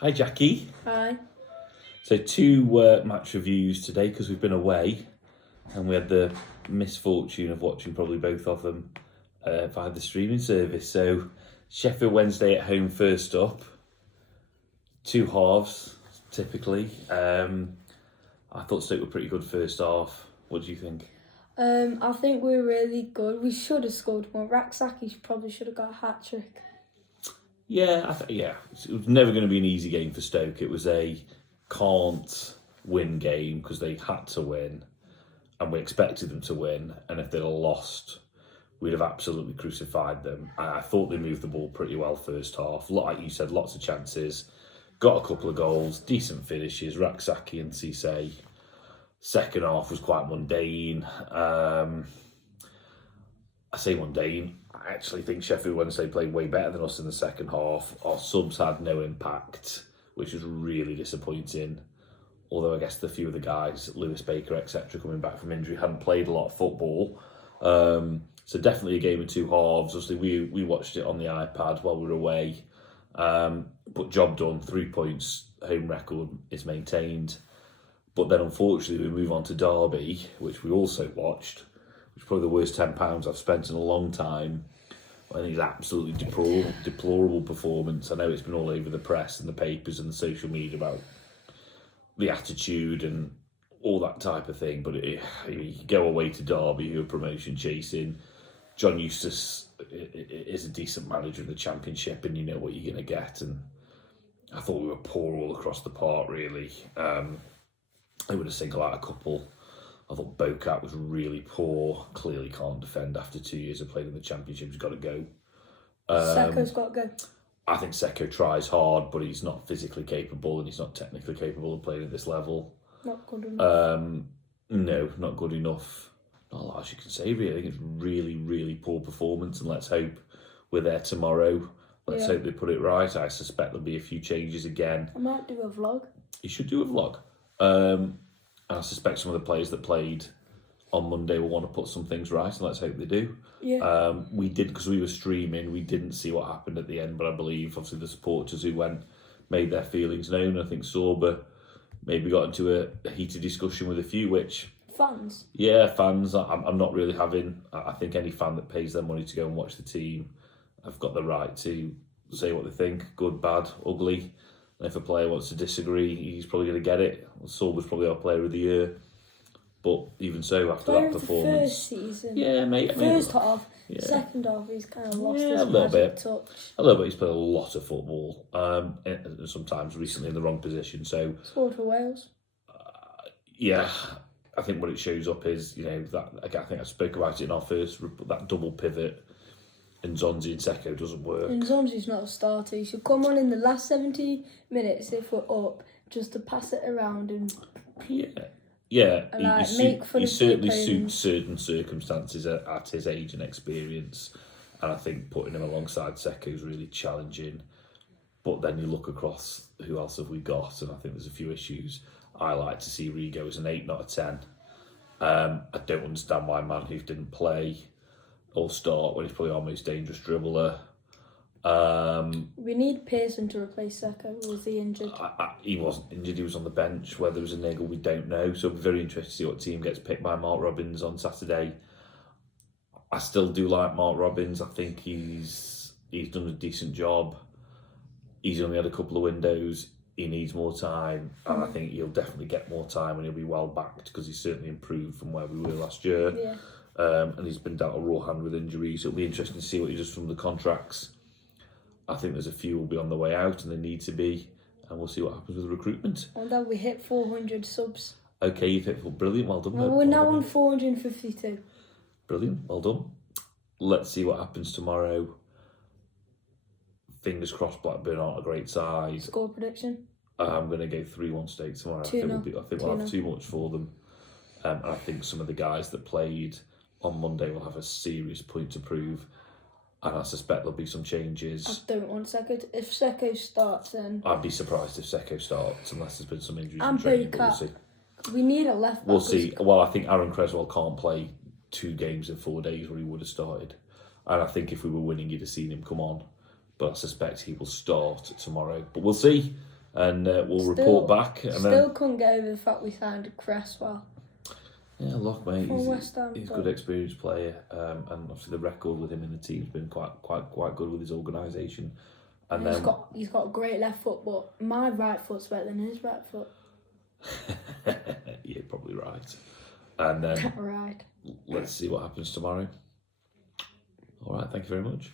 Hi Jackie. Hi. So two match reviews today because we've been away and we had the misfortune of watching probably both of them via the streaming service. So Sheffield Wednesday at home first up. Two halves, typically. I thought Stoke were pretty good first half. What do you think? I think we're really good. We should have scored more. 𝐼.𝐟𝐨𝐭𝐭 probably should have got a hat-trick. Yeah, it was never going to be an easy game for Stoke. It was a can't win game because they had to win and we expected them to win. And if they'd have lost, we'd have absolutely crucified them. I thought they moved the ball pretty well first half. Like you said, lots of chances. Got a couple of goals, decent finishes. 𝐼.𝐟𝐨𝐭𝐭 and 𝐣.𝐶𝐨. Second half was quite mundane. I say mundane. I actually think Sheffield Wednesday played way better than us in the second half. Our subs had no impact, which was really disappointing. Although I guess the few of the guys, Lewis Baker, etc., coming back from injury, hadn't played a lot of football. So definitely a game of two halves. Obviously, we watched it on the iPad while we were away. But job done, 3 points, home record is maintained. But then unfortunately we move on to Derby, which we also watched, which is probably the worst £10 I've spent in a long time. I think it's absolutely deplorable performance. I know it's been all over the press and the papers and the social media about the attitude and all that type of thing, but you go away to Derby, who are promotion chasing. John Eustace is a decent manager in the Championship and you know what you're going to get. And I thought we were poor all across the park, really. I would have singled out a couple. I thought Bocat was really poor. Clearly can't defend after 2 years of playing in the Championship. He's got to go. Seko's got to go. I think Seko tries hard, but he's not physically capable and he's not technically capable of playing at this level. Not good enough. No, not good enough. Not a lot else you can say, really. I think it's really, really poor performance, and let's hope we're there tomorrow. Let's hope they put it right. I suspect there'll be a few changes again. I might do a vlog. You should do a vlog. And I suspect some of the players that played on Monday will want to put some things right, and let's hope they do. Yeah. We did, because we were streaming, we didn't see what happened at the end, but I believe obviously the supporters who went made their feelings known. I think Sorba maybe got into a heated discussion with a few, which... Fans? Yeah, fans. I'm not really having... I think any fan that pays their money to go and watch the team have got the right to say what they think, good, bad, ugly. And if a player wants to disagree, he's probably going to get it. Sorba's probably our player of the year. But even so, after that performance... First season. Yeah, mate. First half. Yeah. Second half, he's kind of lost his a little magic bit. touch. A little bit. He's played a lot of football. And sometimes recently in the wrong position. So Scored for Wales. yeah, I think what it shows up is, that I think I spoke about it in our first, that double pivot, and Zonzi and Seko doesn't work. And Zonzi's not a starter. He should come on in the last 70 minutes if we're up, just to pass it around and... Yeah, And he certainly suits certain circumstances at his age and experience, and I think putting him alongside Seko is really challenging. But then you look across, who else have we got? And I think there's a few issues. I like to see Rigo as an 8, not a 10. I don't understand why Manhoef didn't play or start when he's probably our most dangerous dribbler. We need Pearson to replace Seko. Was he injured? He wasn't injured, he was on the bench. Whether it was a niggle, we don't know. So it'll be very interesting to see what team gets picked by Mark Robins on Saturday. I still do like Mark Robins. I think he's done a decent job. He's only had a couple of windows. He needs more time. And I think he'll definitely get more time and he'll be well backed because he's certainly improved from where we were last year. Yeah. And he's been dealt a raw hand with injuries. So it'll be interesting to see what he does from the contracts. I think there's a few will be on the way out and they need to be, and we'll see what happens with the recruitment. And then we hit 400 subs. Okay, you've hit brilliant, well done. Well, we're now on 452. Brilliant, well done. Let's see what happens tomorrow. Fingers crossed Blackburn aren't a great side. Score prediction? I'm going to go 3-1 Stoke tomorrow. I think we'll have too much for them. And I think some of the guys that played on Monday will have a serious point to prove. And I suspect there'll be some changes. I don't want Seko. If Seko starts, then... I'd be surprised if Seko starts, unless there's been some injuries and in training. We'll see. We need a left back. We'll see. Well, I think Aaron Creswell can't play 2 games in 4 days where he would have started. And I think if we were winning, you'd have seen him come on. But I suspect he will start tomorrow. But we'll see. and we'll report back. And still couldn't get over the fact we signed Cresswell. Yeah, look, mate, From West Ham, he's a good, experienced player, and obviously the record with him in the team's been quite good with his organisation. And he's got a great left foot, but my right foot's better than his right foot. You're probably right. And Right. let's see what happens tomorrow. All right, thank you very much.